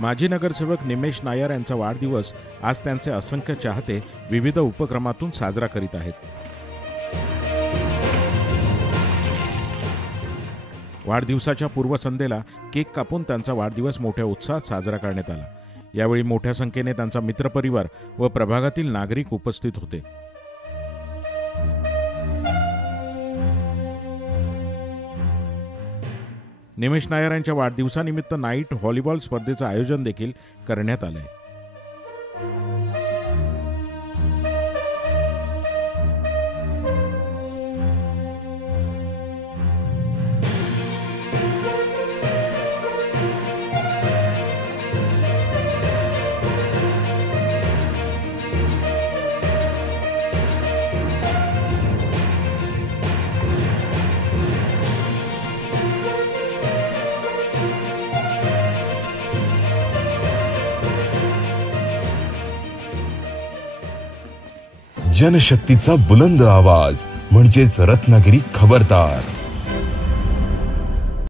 माजी नगरसेवक निमेश नायर यांचा वाढदिवस आज त्यांचे असंख्य चाहते विविध उपक्रमातून साजरा करीत आहेत. वाढदिवसाच्या पूर्वसंध्येला केक कापून त्यांचा वाढदिवस मोठ्या उत्साहात साजरा करण्यात आला. यावेळी मोठ्या संख्येने त्यांचा मित्रपरिवार व प्रभागातील नागरिक उपस्थित होते. निमेश नायर यांच्या वाढदिवसानिमित्त नाईट व्हॉलीबॉल स्पर्धेचं आयोजन देखील करण्यात आलंय. जनशक्तीचा बुलंद आवाज म्हणजेच रत्नागिरी खबरदार.